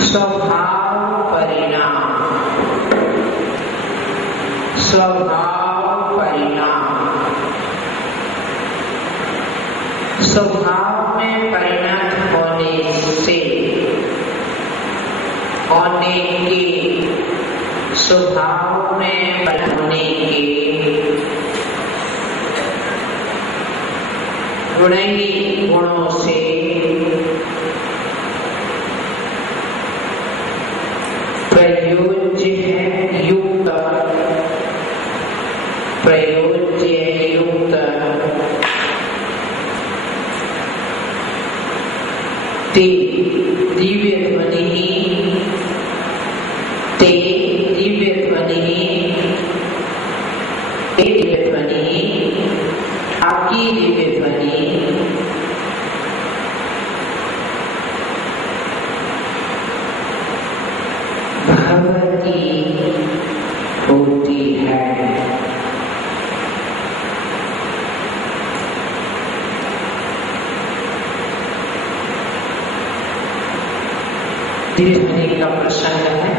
स्वभाव परिणाम, स्वभाव परिणाम। स्वभाव में परिणत होने से होने के, स्वभाव में बनने के गुणों से प्रयोज्य है युक्त, प्रयोज्य है युक्त ते दिव्य ध्वनि, ते दिव्य ध्वनि, ते दिव्य ध्वनि, आपकी दिव्य ध्वनि भगवती होती है। दिव्य ध्वनि का प्रसंग है,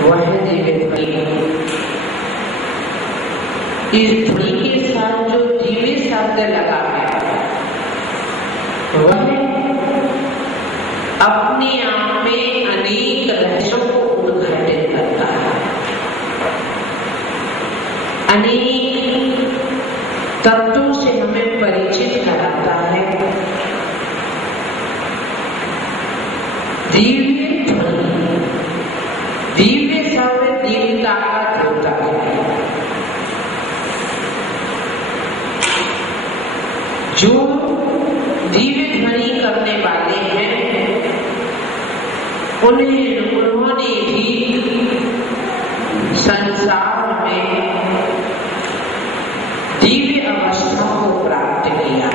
वह दिव्य ध्वनि, इस ध्वनि के साथ जो दिव्य शब्द लगा है वह अपने आप में अनेक रहस्यों को उद्घाटित करता है, अनेक तत्वों से हमें परिचित कराता है। दिव्य ध्वनि, दिव्य शब्द दिव्यता का होता है। जो दिव्य ध्वनि करने वाले हैं उन्होंने भी संसार में दिव्य अवस्था को प्राप्त किया।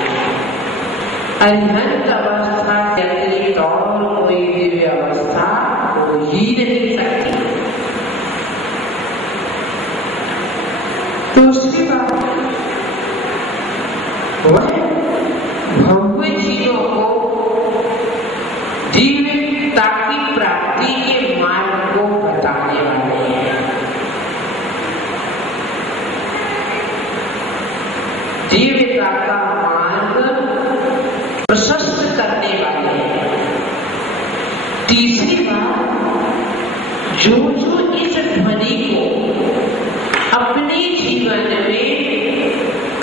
अनंत अवस्था के अतिरिक्त और कोई दिव्य अवस्था हो ही नहीं सकती। दूसरी बात, वह भव्य जीवों को दिव्यता की प्राप्ति के मार्ग को बताने वाले हैं। दिव्यता का मार्ग प्रशस्त करने वाले हैं। तीसरी बात, जो इस ध्वनि को अपने जीवन में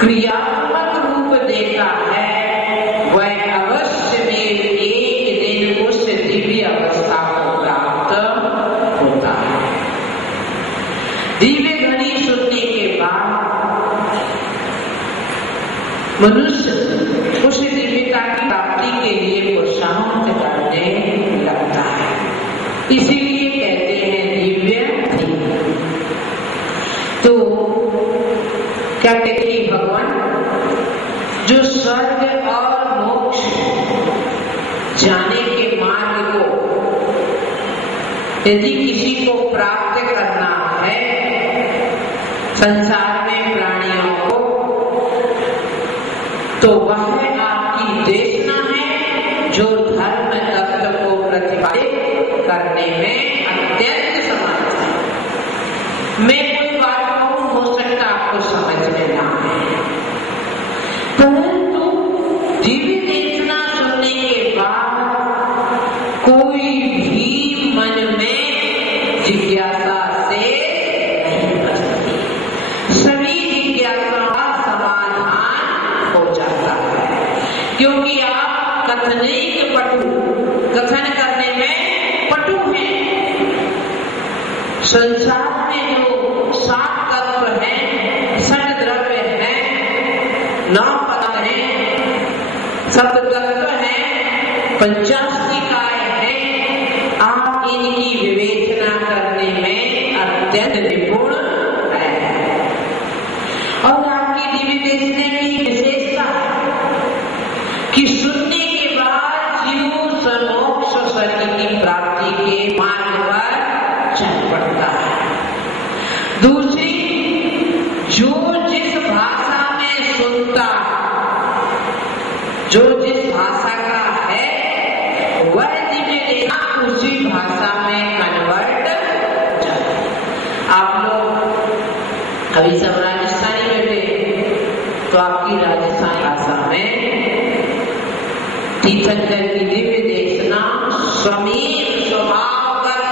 क्रियात्मक रूप देता है वह अवश्य में एक दिन उस दिव्य अवस्था को प्राप्त होता है। दिव्य ध्वनि सुनने के बाद मनुष्य उस दिव्यता की प्राप्ति के लिए पुरुषार्थ करने लगता है। इसीलिए कहते हैं दिव्य ध्वनि। तो क्या कहते हैं भगवान, जो स्वर्ग और मोक्ष जाने के मार्ग को यदि किसी को प्राप्त करना है संसार में प्राणियों को, तो वह आपकी देशना है जो धर्म तत्व को प्रतिपादित करने में अत्यंत समर्थ है। मैं कोई बात कहूं, हो सकता आपको समझ में ना आए, परंतु दिव्य देशना सुनने के बाद कोई भी मन में जिज्ञासा से नहीं बचती। सभी जिज्ञासाओं का समाधान हो जाता है, क्योंकि आप कथनिक पटु, कथन करने में पटु हैं। संसार में जो 7 तत्व हैं, 6 द्रव्य हैं, 9 पदार्थ हैं, 7 तत्व हैं, 50 निकाय हैं, आप इनकी विवेचना करने में अत्यंत निपुण हैं। और आपकी दिव्य देखने की विशेषता कि सुनने के बाद जीव मोक्ष स्वर्ग की प्राप्ति के मार्ग पर चल पड़ता है। दूसरी, जो जिस भाषा में सुनता, जो जिस भाषा का है तो आपकी राजस्थानी भाषा में तीर्थंकर की दिव्य देशना स्वमेव स्वभावगत,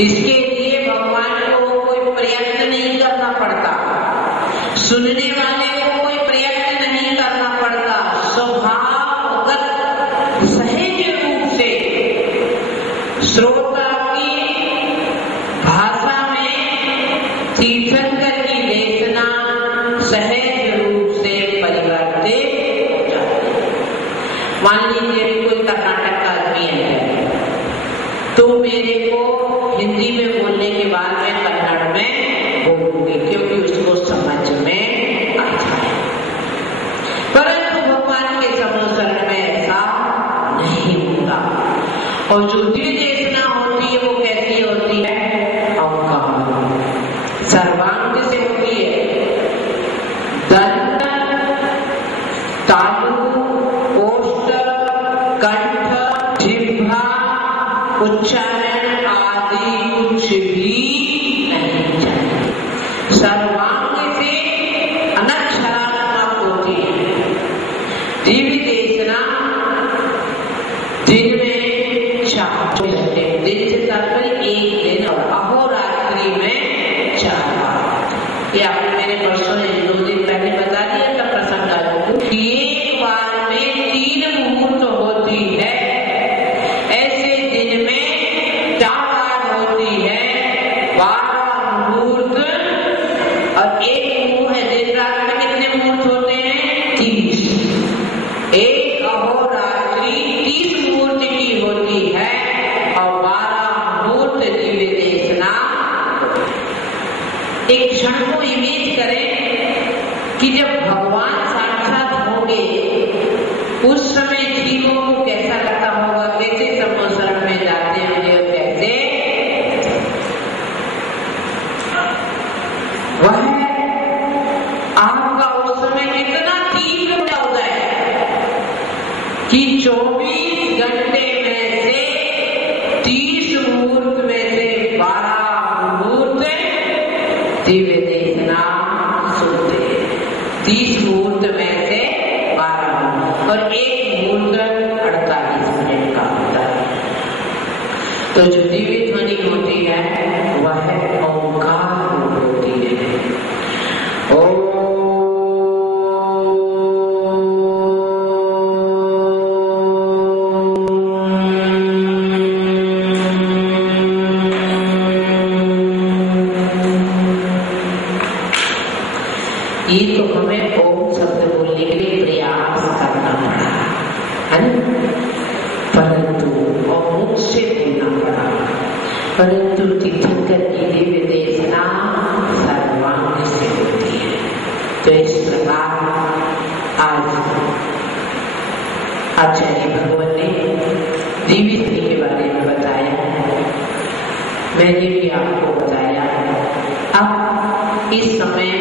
इसके लिए भगवान को कोई प्रयत्न नहीं करना पड़ता, सुनने वाले को कोई प्रयत्न नहीं करना पड़ता, स्वभावगत सहज रूप से श्रोता की भाषा में तीर्थंकर की देशना सहज रूप से परिवर्तित हो जाती है। मान लीजिए कोई कर्नाटक का आदमी है, तो मेरे को हिंदी में बोलने के बाद मैं कन्नड़ में बोलूंगी क्योंकि उसको समझ में आता है। परंतु भगवान के समोसरण में ऐसा नहीं होता। और जो दिव्य देशना होती है वो कैसी होती है? सर्वांग से होती है। दंत, तालु, ओष्ठ, कंठ, जिह्वा, उच्चारण आदि कुछ भी नहीं चाहिए। सर्वांग से अनक्षरात्मक होती है। दिव्य देशना दिन में 4 दिन से तात्पर्य एक दिन और अहोरात्रि में 4 बार। ये आपने मेरे परसों ने 2 दिन पहले बता दिया था प्रसंग आदि कि एक बार में 3 मुहूर्त होती है। ऐसे दिन में 4 बार होती है, 12 मुहूर्त। और एक मुहूर्त है, दिन रात में कितने मुहूर्त होते हैं? 30। एक अहोरात्रि 30 मुहूर्त की होती है और 12 मुहूर्त दिव्य देशना। एक क्षण को इमेज करें कि जब भगवान साक्षात होंगे उस समय जीवों को कैसा लगता होगा, कैसे समोसरण में जाते होंगे और कैसे वह आपका उस समय कितना तीव्र होता है कि 24 घंटे में से 30 मुहूर्त में से 12 मुहूर्त दिव्य देशना सुनते हैं। 30 मुहूर्त में से 12 और एक मुहूर्त 48 मिनट का होता है। तो जो दिव्य ध्वनि होती है वह ओंकार होती है। ये तो हमें ओम शब्द बोलने के लिए प्रयास करना पड़ा है ना, परंतु और मुख से बोलना पड़ा। परंतु तीर्थंकर की दिव्य देशना सर्वांग से होती है। तो इस प्रकार आज आचार्य भगवान ने दिव्य ध्वनि के बारे में बताया, मैंने भी आपको बताया। अब इस समय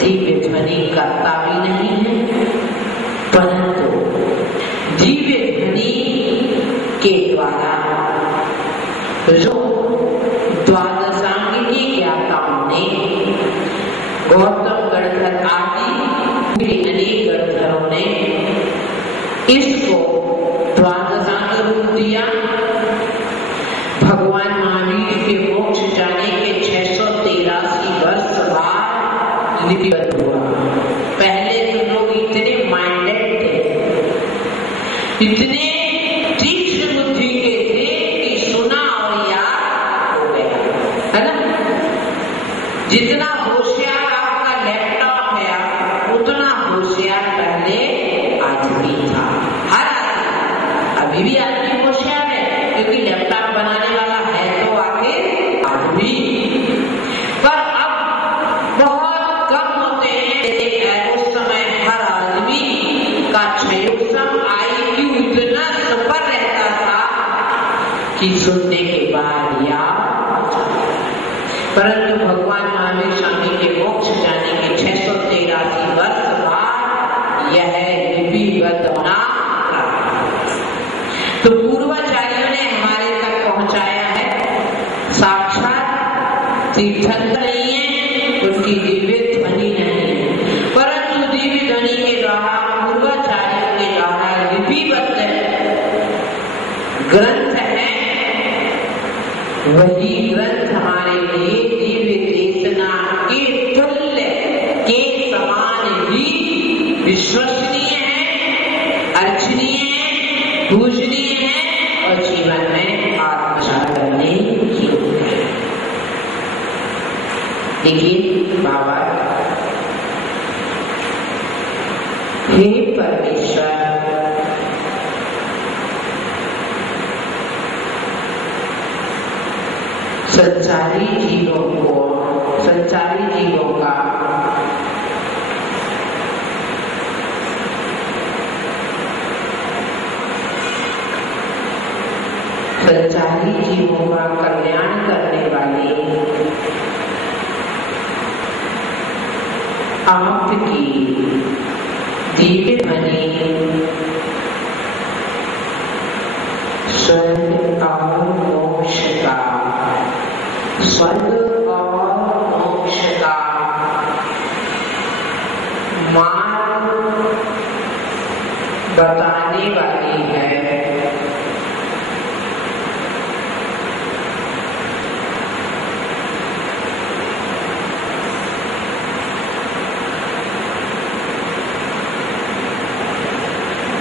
दिव्य ध्वनि करता भी नहीं है, परंतु दिव्य ध्वनि के द्वारा जो द्वादशांगिनी ज्ञाताओं ने गौतम गणधर आदि अनेक गणधरों ने इसको द्वादशांग रूप दिया। भगवान महावीर के मोक्ष जाने के 683 वर्ष बाद लिपिबद्ध हुआ। पहले तो लोग इतने माइंडेड थे, इतने तीक्ष्ण बुद्धि के थे कि सुना और याद हो गया, है ना। जितना होशियार आपका लैपटॉप है उतना होशियार पहले आदमी था। हर आदमी, अभी भी आदमी होशियार है क्योंकि लैपटॉप बनाने वाला है तो आखिर आदमी। पर अब बहुत कम होते हैं। उस समय हर आदमी का क्षयोसम IQ इतना सफल रहता था कि सुनने के बाद याद। परंतु भगवान महावीर स्वामी के मोक्ष जाने के 683 वर्ष बाद यह लिपिबद्ध होना। तो पूर्वाचार्यों ने हमारे तक पहुंचाया है। साक्षात तीर्थंकर नहीं है, उनकी दिव्य ध्वनि नहीं है, परंतु विश्वसनीय है, अर्चनीय है, पूजनीय है और जीवन में आत्मसात करने योग्य है। देखिए बाबा, हे परमेश्वर, संसारी जीवों का कल्याण करने वाले आपकी दिव्य मणि स्वर्ग और मोक्ष का मार्ग बताने वाली है।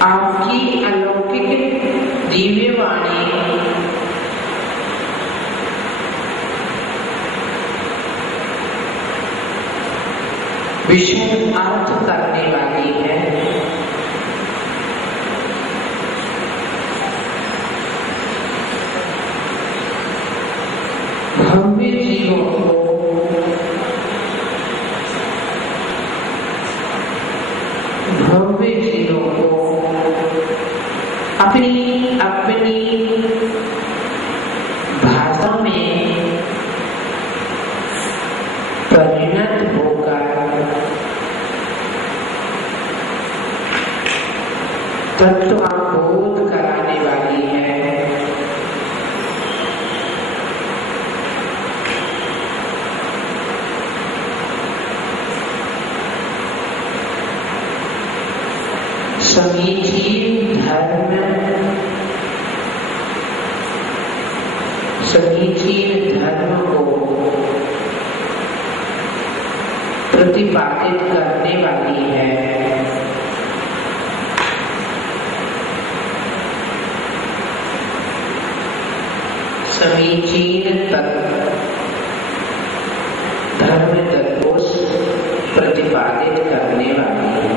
आपकी अलौकिक दिव्य वाणी विशुद्ध अर्थ करने वाली है। भव्य जीवों को अपनी भाषा में परिणत होकर तत्वबोध कराने वाली है। समीचीन धर्म को प्रतिपादित करने वाली है। समीचीन धर्म तत्वों प्रतिपादित करने वाली है।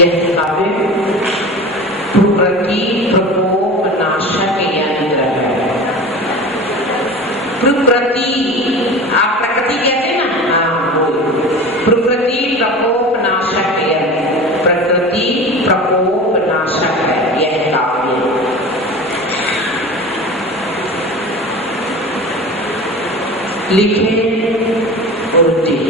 यह प्रकृति प्रकोप नाशक यंत्र है। प्रकृति, आप प्रकृति कहते हैं ना, हाँ, प्रकृति प्रकोप नाशक यंत्र, प्रकृति प्रकोप नाशक है यह काव्य। लिखे उर्ती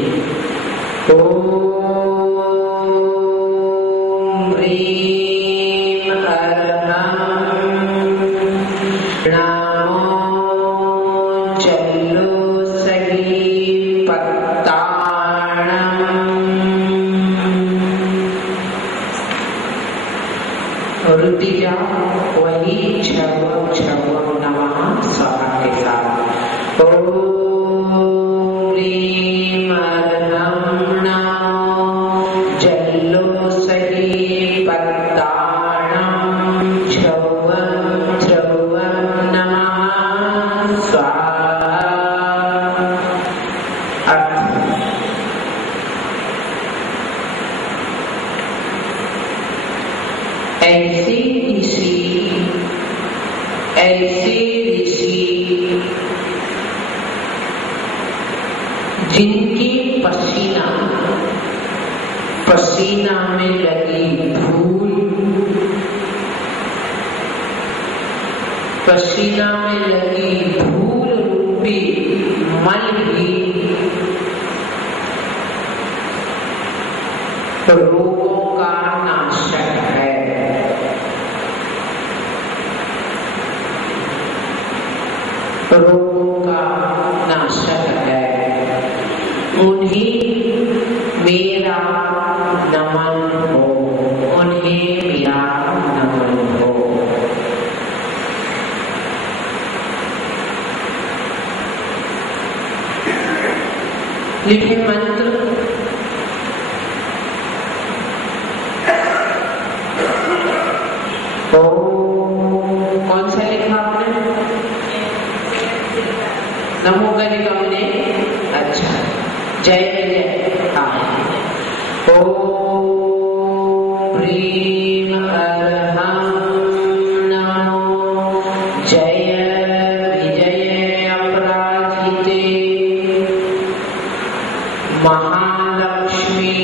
वही छव नमः स्वाहा के साथ ओम ह्रीं जल्लो सही पत्ताणं छव नमः स्वाहा। ऐसे ऋषि जिनकी पसीना में लगी धूल, पसीना में लगी धूल रूपी मल भी रोगों का नाशक है। रोगों का नाशक है। उन्हीं मेरा नमन हो, उन्हें मेरा नमन हो। लिखे मंत्र कौन सा लिखा आपने? नमो गणितमने। अच्छा, जय जय। हाँ, ओम ह्रीं अर्हं नमो जय विजय अपराजिते महालक्ष्मी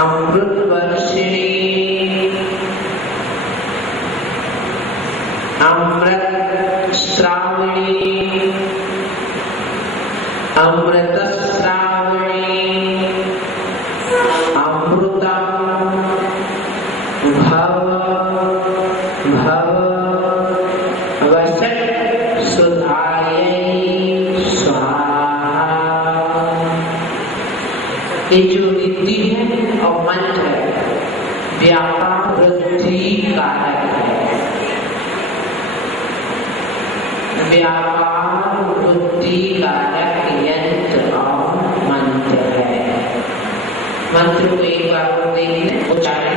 अमृतवर्षिणी अमृत श्रावणी अमृत श्रावणी अमृतम भव भव वसत सुधायै स्वाहा। ये जो विधि है और मंत्र है व्यापार वृद्धि कारक है। व्यापार वृद्धि कारक यंत्र और मंत्र है। मंत्र को एक बार देख लें उच्चारण।